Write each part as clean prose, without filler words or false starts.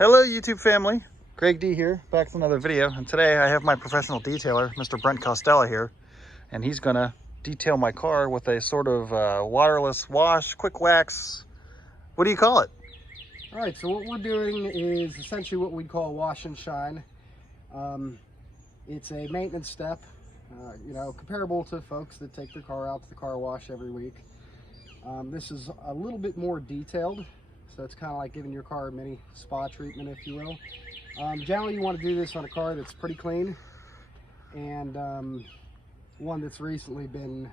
Hello YouTube family, Greg D here, back with another video. And today I have my professional detailer, Mr. Brent Costello here, and he's gonna detail my car with a sort of waterless wash, quick wax. What do you call it? All right, so what we're doing is essentially what we call wash and shine. It's a maintenance step, comparable to folks that take their car out to the car wash every week. This is a little bit more detailed. So it's kind of like giving your car a mini spa treatment, if you will. Generally, you want to do this on a car that's pretty clean and one that's recently been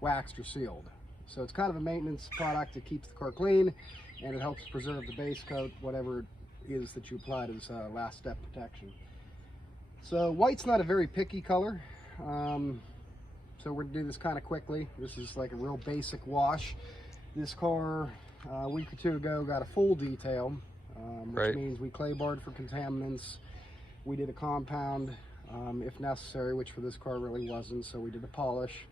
waxed or sealed. So it's kind of a maintenance product that keeps the car clean and it helps preserve the base coat, whatever it is that you applied as last step protection. So white's not a very picky color. So we're going to do this kind of quickly. This is like a real basic wash. This car a week or two ago got a full detail, which means we clay barred for contaminants. We did a compound if necessary, which for this car really wasn't, so we did a polish,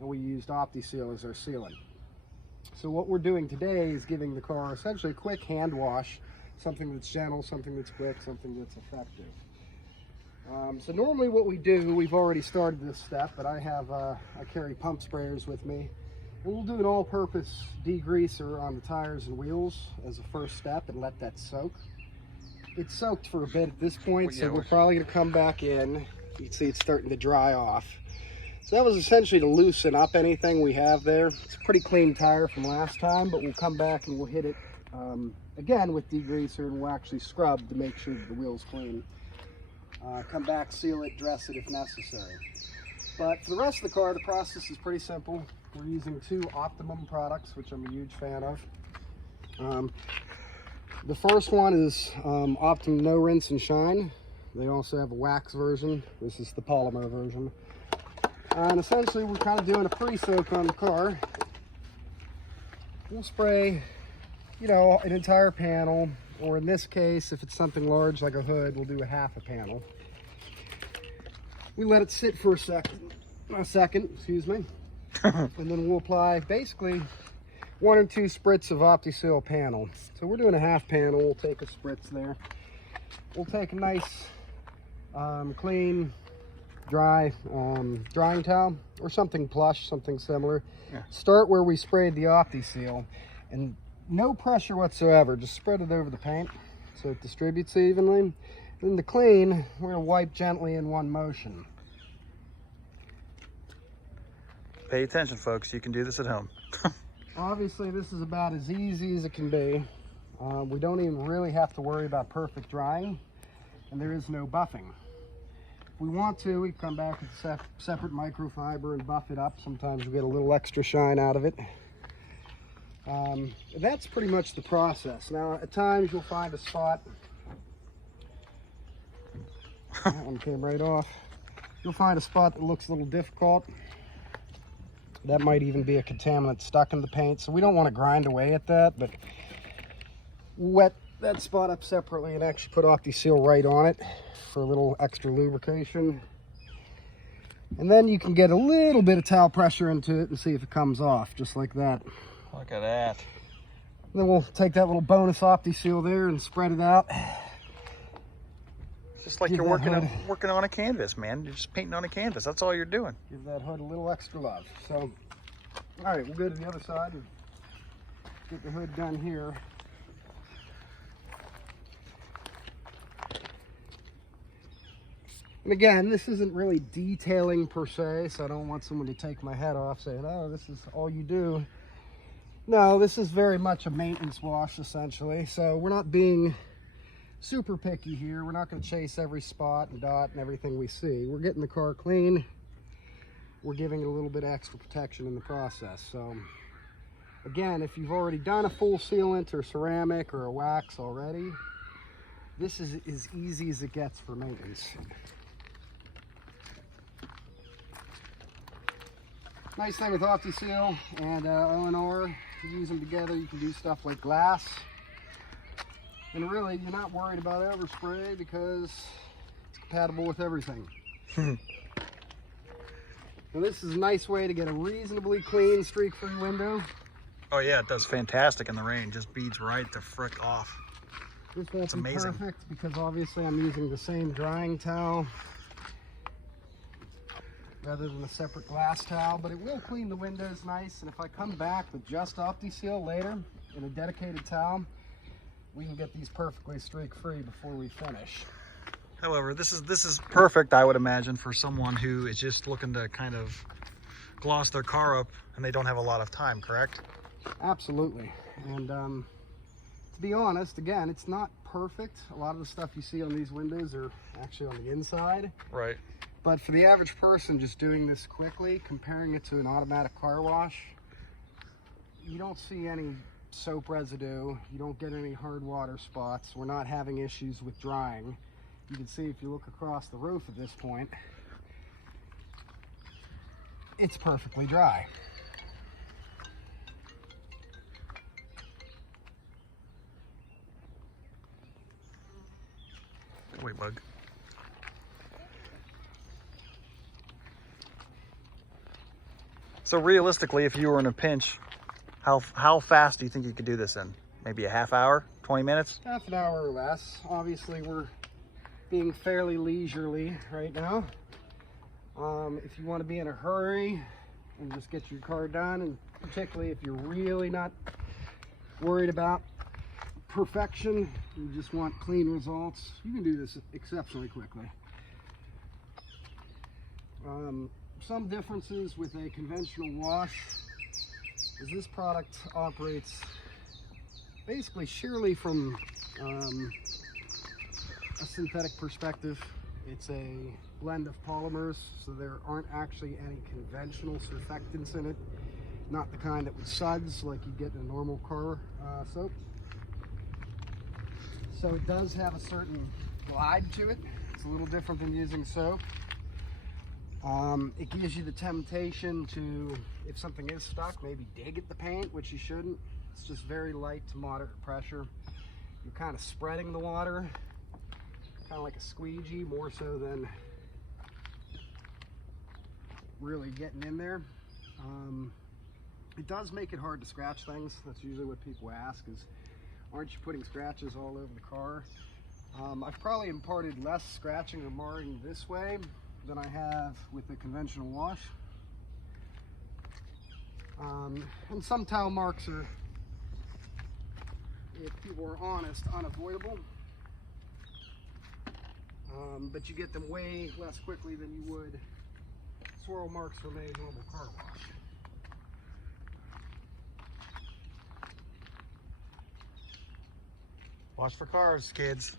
and we used OptiSeal as our sealant. So what we're doing today is giving the car essentially a quick hand wash, something that's gentle, something that's quick, something that's effective. So normally what we do, we've already started this step, but I carry pump sprayers with me. We'll do an all-purpose degreaser on the tires and wheels as a first step and let that soak. It's soaked for a bit at this point, so we're probably going to come back in. You can see it's starting to dry off. So that was essentially to loosen up anything we have there. It's a pretty clean tire from last time, but we'll come back and we'll hit it again with degreaser, and we'll actually scrub to make sure that the wheel's clean. Come back, seal it, dress it if necessary. But for the rest of the car, the process is pretty simple. We're using two Optimum products, which I'm a huge fan of. The first one is Optimum No Rinse and Shine. They also have a wax version. This is the polymer version. And essentially, we're kind of doing a pre-soak on the car. We'll spray, an entire panel, or in this case, if it's something large like a hood, we'll do a half a panel. We let it sit for a second, and then we'll apply basically 1 or 2 spritz of OptiSeal panel. So we're doing a half panel. We'll take a spritz there. We'll take a nice, clean, dry drying towel or something plush, something similar. Yeah. Start where we sprayed the OptiSeal, and no pressure whatsoever. Just spread it over the paint so it distributes evenly. Then the clean, we're going to wipe gently in one motion. Pay attention, folks. You can do this at home. Obviously, this is about as easy as it can be. We don't even really have to worry about perfect drying, and there is no buffing. If we want to, we come back with a separate microfiber and buff it up. Sometimes we get a little extra shine out of it. That's pretty much the process. Now, at times you'll find a spot. That one came right off. You'll find a spot that looks a little difficult. That might even be a contaminant stuck in the paint, so we don't want to grind away at that, but wet that spot up separately and actually put OptiSeal right on it for a little extra lubrication. And then you can get a little bit of towel pressure into it and see if it comes off, just like that. Look at that. And then we'll take that little bonus OptiSeal there and spread it out. Just like you're working on a canvas, man. You're just painting on a canvas. That's all you're doing. Give that hood a little extra love. So, all right, we'll go to the other side and get the hood done here. And again, this isn't really detailing per se, so I don't want someone to take my head off saying, oh, this is all you do. No, this is very much a maintenance wash, essentially. So we're not being super picky here. We're not going to chase every spot and dot and everything we see. We're getting the car clean. We're giving it a little bit extra protection in the process. So again, if you've already done a full sealant or ceramic or a wax already, this is as easy as it gets for maintenance. Nice thing with OptiSeal and O&R, you use them together, you can do stuff like glass. And really, you're not worried about overspray because it's compatible with everything. Now this is a nice way to get a reasonably clean streak-free window. Oh yeah, it does fantastic in the rain. Just beads right the frick off. This won't It's be amazing. perfect because obviously I'm using the same drying towel rather than a separate glass towel, but it will clean the windows nice. And if I come back with just OptiSeal later in a dedicated towel, we can get these perfectly streak-free before we finish. However, this is perfect, I would imagine, for someone who is just looking to kind of gloss their car up and they don't have a lot of time, correct? Absolutely. And to be honest, again, it's not perfect. A lot of the stuff you see on these windows are actually on the inside. Right. But for the average person just doing this quickly, comparing it to an automatic car wash, you don't see any soap residue. You don't get any hard water spots. We're not having issues with drying. You can see if you look across the roof at this point, it's perfectly dry. Wait, bug. So realistically, if you were in a pinch, how fast do you think you could do this in? Maybe a half hour, 20 minutes? Half an hour or less. Obviously, we're being fairly leisurely right now. If you want to be in a hurry and just get your car done, and particularly if you're really not worried about perfection, you just want clean results, you can do this exceptionally quickly. Some differences with a conventional wash is this product operates basically sheerly from a synthetic perspective. It's a blend of polymers, so there aren't actually any conventional surfactants in it. Not the kind that would suds like you get in a normal car soap. So it does have a certain glide to it. It's a little different than using soap. It gives you the temptation to, if something is stuck, maybe dig at the paint, which you shouldn't. It's just very light to moderate pressure. You're kind of spreading the water, kind of like a squeegee, more so than really getting in there. It does make it hard to scratch things. That's usually what people ask is, aren't you putting scratches all over the car? I've probably imparted less scratching or marring this way than I have with the conventional wash. And some towel marks are, if people are honest, unavoidable. But you get them way less quickly than you would swirl marks from a normal car wash. Watch for cars, kids.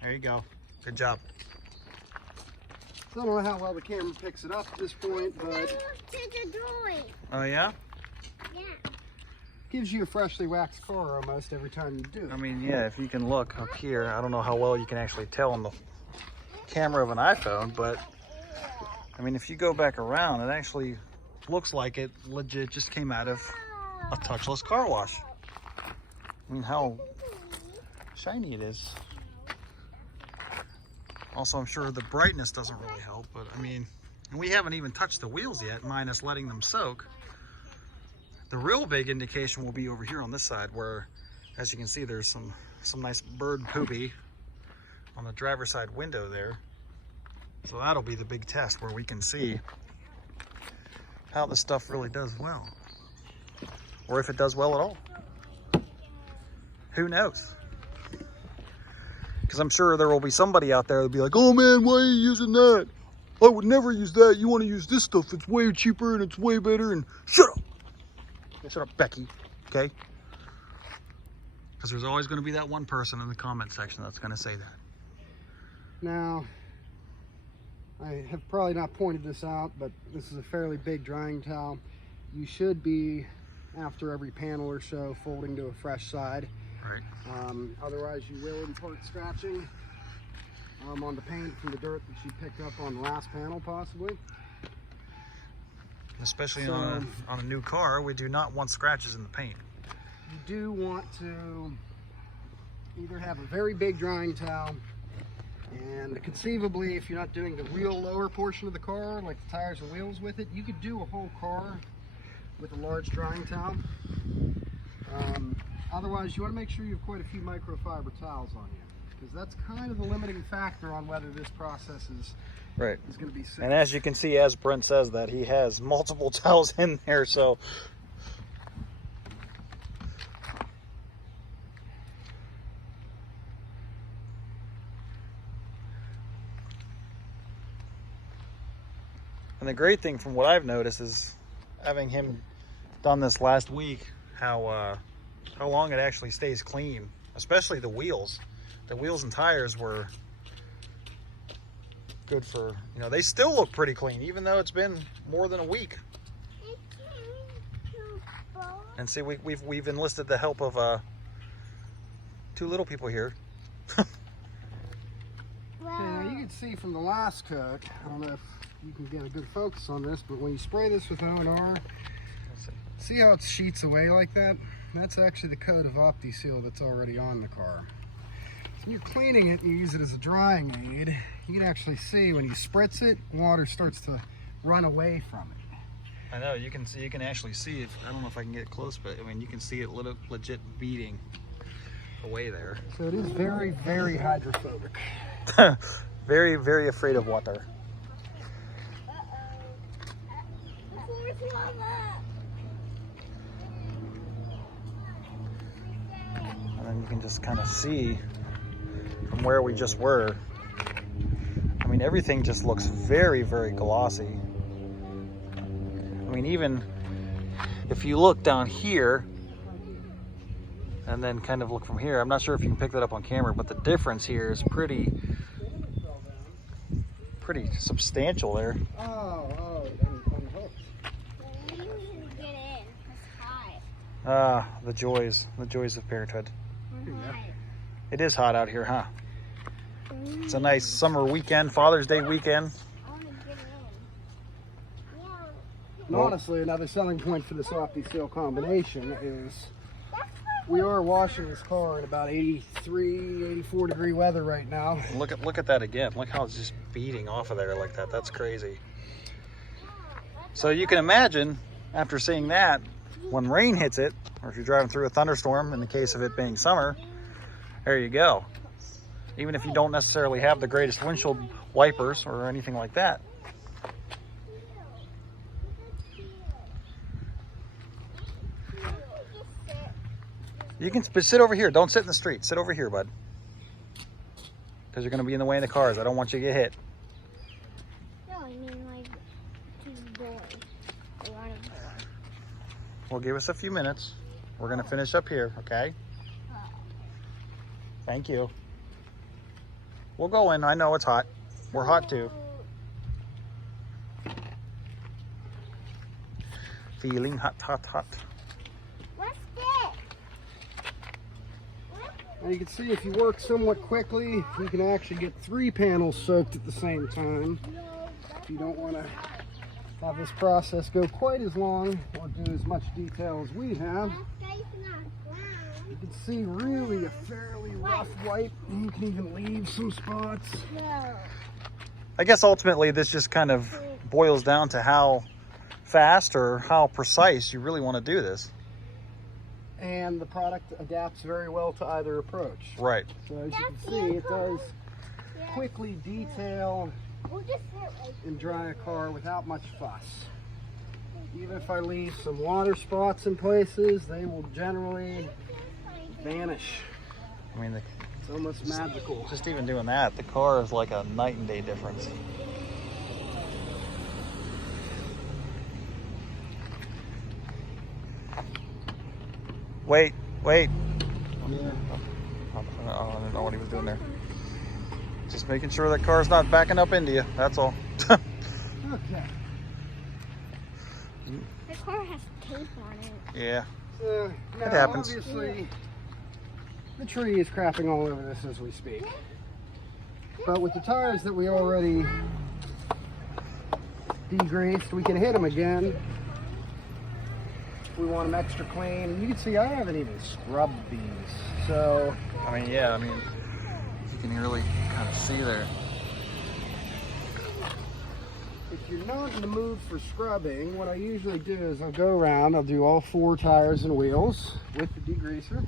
There you go. Good job. I don't know how well the camera picks it up at this point, but Oh yeah? Yeah. gives you a freshly waxed car almost every time you do it. I mean, yeah, if you can look up here, I don't know how well you can actually tell on the camera of an iPhone, but I mean, if you go back around, it actually looks like it legit just came out of a touchless car wash. I mean, how shiny it is. Also, I'm sure the brightness doesn't really help, but I mean, and we haven't even touched the wheels yet, minus letting them soak. The real big indication will be over here on this side where, as you can see, there's some nice bird poopy on the driver's side window there. So that'll be the big test where we can see how the stuff really does well. Or if it does well at all. Who knows? Because I'm sure there will be somebody out there that'll be like, oh man, why are you using that? I would never use that. You want to use this stuff. It's way cheaper and it's way better. And shut up. Shut up, Becky. Okay? Because there's always going to be that one person in the comment section that's going to say that. Now, I have probably not pointed this out, but this is a fairly big drying towel. You should be, after every panel or so, folding to a fresh side. Right. Otherwise, you will impart scratching on the paint from the dirt that you picked up on the last panel, possibly. Especially on a new car, we do not want scratches in the paint. You do want to either have a very big drying towel, and conceivably, if you're not doing the real lower portion of the car, like the tires and wheels with it, you could do a whole car with a large drying towel. Otherwise, you want to make sure you have quite a few microfiber towels on you, because that's kind of the limiting factor on whether this process is right. Is going to be safe. And as you can see, as Brent says, that he has multiple towels in there, so. And the great thing from what I've noticed is having him done this last week, how long it actually stays clean, especially the wheels. The wheels and tires were good for, you know, they still look pretty clean, even though it's been more than a week. And see, we've enlisted the help of two little people here. Yeah, you can see from the last coat, I don't know if you can get a good focus on this, but when you spray this with O&R, see how it sheets away like that? That's actually the coat of OptiSeal that's already on the car. When you're cleaning it and you use it as a drying aid, you can actually see when you spritz it, water starts to run away from it. I know, you can see, you can actually see it. I don't know if I can get close, but I mean, you can see it legit beating away there. So it is very, very hydrophobic. Very, very afraid of water. And then you can just kind of see from where we just were. I mean, everything just looks very, very glossy. I mean, even if you look down here and then kind of look from here, I'm not sure if you can pick that up on camera, but the difference here is pretty substantial there. Oh, unhooked. The joys of parenthood. Yeah. It is hot out here, huh? It's a nice summer weekend, Father's Day weekend. And honestly, another selling point for this OptiSeal combination is we are washing this car in about 83, 84 degree weather right now. Look at that again. Look how it's just beating off of there like that. That's crazy. So you can imagine, after seeing that, when rain hits it, or if you're driving through a thunderstorm, in the case of it being summer, there you go. Even if you don't necessarily have the greatest windshield wipers or anything like that. You can sit over here. Don't sit in the street. Sit over here, bud. Because you're going to be in the way of the cars. I don't want you to get hit. No, I mean like to the boy. Well, give us a few minutes. We're going to finish up here, okay? Thank you. We'll go in. I know it's hot. We're hot too. Feeling hot, hot, hot. What's this? Now you can see if you work somewhat quickly, you can actually get 3 panels soaked at the same time. If you don't want to have this process go quite as long or do as much detail as we have, you can see really a fairly rough wipe. You can even leave some spots. No. I guess ultimately this just kind of boils down to how fast or how precise you really want to do this. And the product adapts very well to either approach. Right. So as you can see, it does quickly detail and dry a car without much fuss. Even if I leave some water spots in places, they will generally vanish. I mean, It's almost magical. just even doing that, the car is like a night and day difference. Wait. Yeah. I don't know what he was doing there. Just making sure that car's not backing up into you. That's all. Okay. The car has tape on it. Yeah. Now, happens. Obviously, the tree is crapping all over this as we speak. But with the tires that we already degreased, we can hit them again. If we want them extra clean. You can see I haven't even scrubbed these. So, I mean, yeah, you can really kind of see there. if you're not in the mood for scrubbing, what I usually do is I'll go around, I'll do all 4 tires and wheels with the degreaser.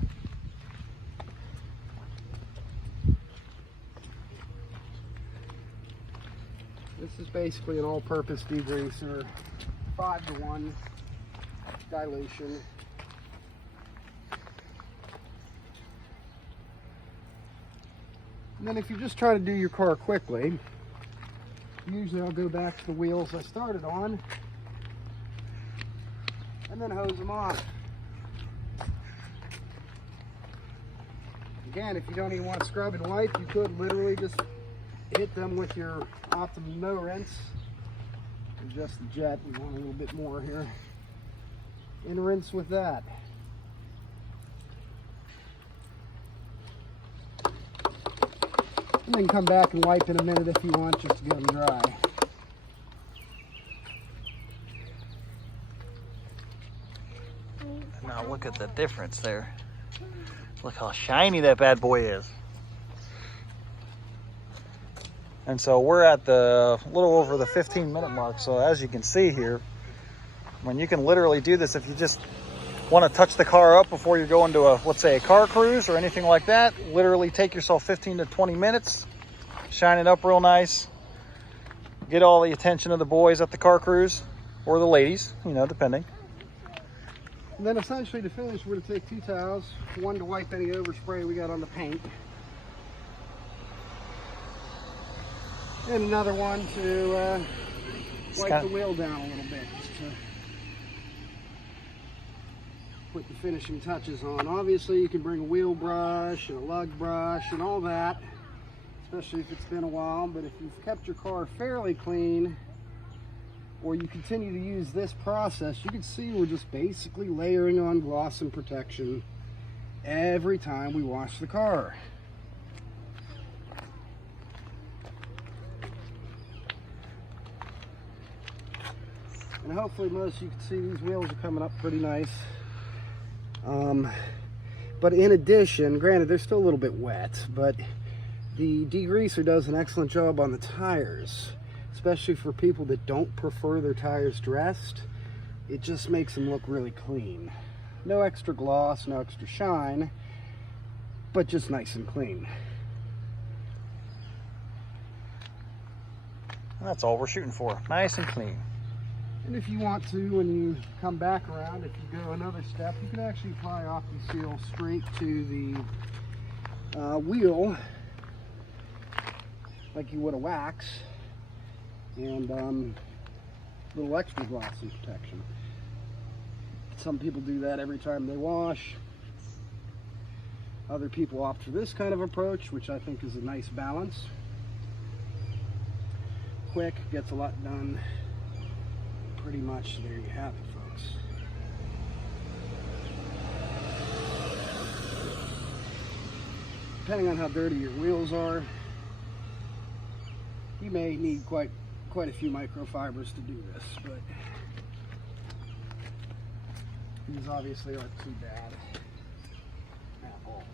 This is basically an all-purpose degreaser, 5-to-1 dilution. And then if you're just trying to do your car quickly, usually I'll go back to the wheels I started on and then hose them off. Again, if you don't even want to scrub and wipe, you could literally just hit them with your Optimum no rinse. Just the jet, we want a little bit more here. And rinse with that. And then come back and wipe in a minute if you want, just to get them dry. Now look at the difference there. Look how shiny that bad boy is. And so we're at the little over the 15-minute mark. So as you can see here, when you can literally do this if you just want to touch the car up before you're going to a, let's say, a car cruise or anything like that, literally take yourself 15 to 20 minutes, shine it up real nice, get all the attention of the boys at the car cruise, or the ladies, you know, depending. And then essentially to finish, we're going to take 2 towels, one to wipe any overspray we got on the paint, and another one to wipe the wheel down a little bit, just to put the finishing touches on. Obviously you can bring a wheel brush and a lug brush and all that, especially if it's been a while, but if you've kept your car fairly clean, or you continue to use this process, you can see we're just basically layering on gloss and protection every time we wash the car. And hopefully most you can see these wheels are coming up pretty nice. But in addition, granted they're still a little bit wet, but the degreaser does an excellent job on the tires, especially for people that don't prefer their tires dressed. It just makes them look really clean. No extra gloss, no extra shine, but just nice and clean. And that's all we're shooting for, nice and clean. And if you want to, when you come back around, if you go another step, you can actually apply OptiSeal straight to the wheel, like you would a wax, and a little extra gloss and protection. Some people do that every time they wash. Other people opt for this kind of approach, which I think is a nice balance. Quick, gets a lot done. Pretty much there you have it, folks. Depending on how dirty your wheels are, you may need quite a few microfibers to do this, but these obviously aren't too bad at all.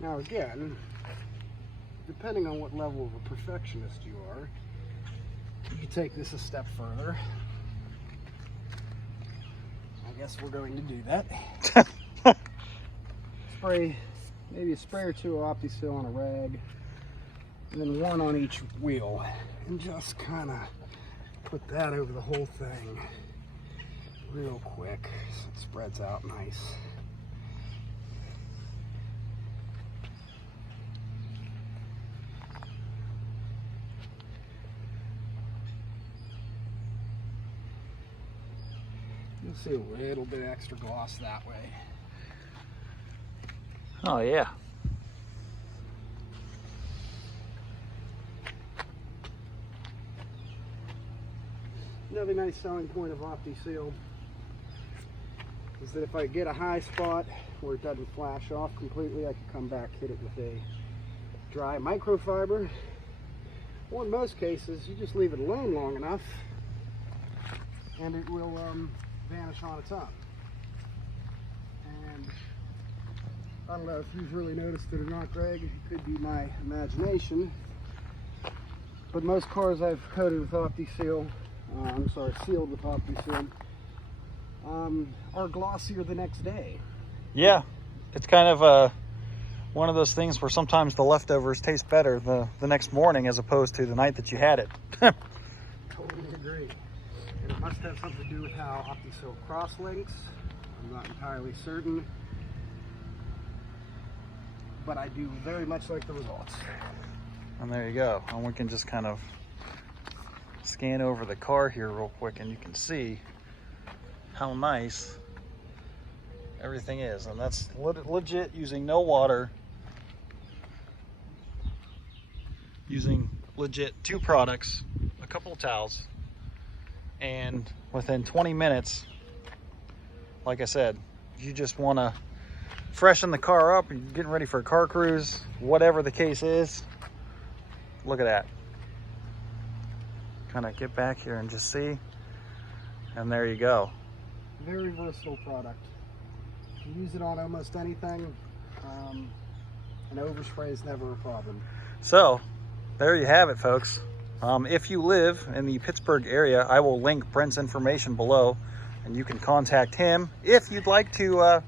Now again, depending on what level of a perfectionist you are, you can take this a step further. I guess we're going to do that. Spray, maybe a spray or two of OptiSeal on a rag, and then one on each wheel, and just kind of put that over the whole thing real quick so it spreads out nice. You'll see a little bit extra gloss that way. Oh yeah. Another nice selling point of OptiSeal is that if I get a high spot where it doesn't flash off completely, I can come back, hit it with a dry microfiber. Or in most cases, you just leave it alone long enough and it will vanish on its own. And I don't know if you've really noticed it or not, Greg. It could be my imagination, but most cars I've coated with OptiSeal, sealed with OptiSeal, are glossier the next day. Yeah, it's kind of one of those things where sometimes the leftovers taste better the next morning as opposed to the night that you had it. Totally agree. And it must have something to do with how OptiSeal cross-links. I'm not entirely certain, but I do very much like the results. And there you go. And we can just kind of scan over the car here real quick, and you can see how nice everything is. And that's legit, using no water, using legit 2 products, a couple of towels, and within 20 minutes, like I said, you just want to freshen the car up, you're getting ready for a car cruise, whatever the case is. Look at that. Kind of get back here and just see, and there you go. Very versatile product. You can use it on almost anything, and overspray is never a problem. So there you have it, folks. If you live in the Pittsburgh area, I will link Brent's information below, and you can contact him if you'd like to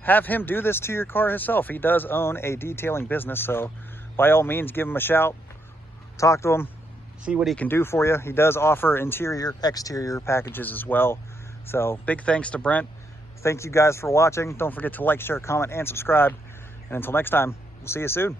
have him do this to your car himself. He does own a detailing business, so by all means, give him a shout, talk to him, see what he can do for you. He does offer interior, exterior packages as well. So big thanks to Brent. Thank you guys for watching. Don't forget to like, share, comment, and subscribe. And until next time, we'll see you soon.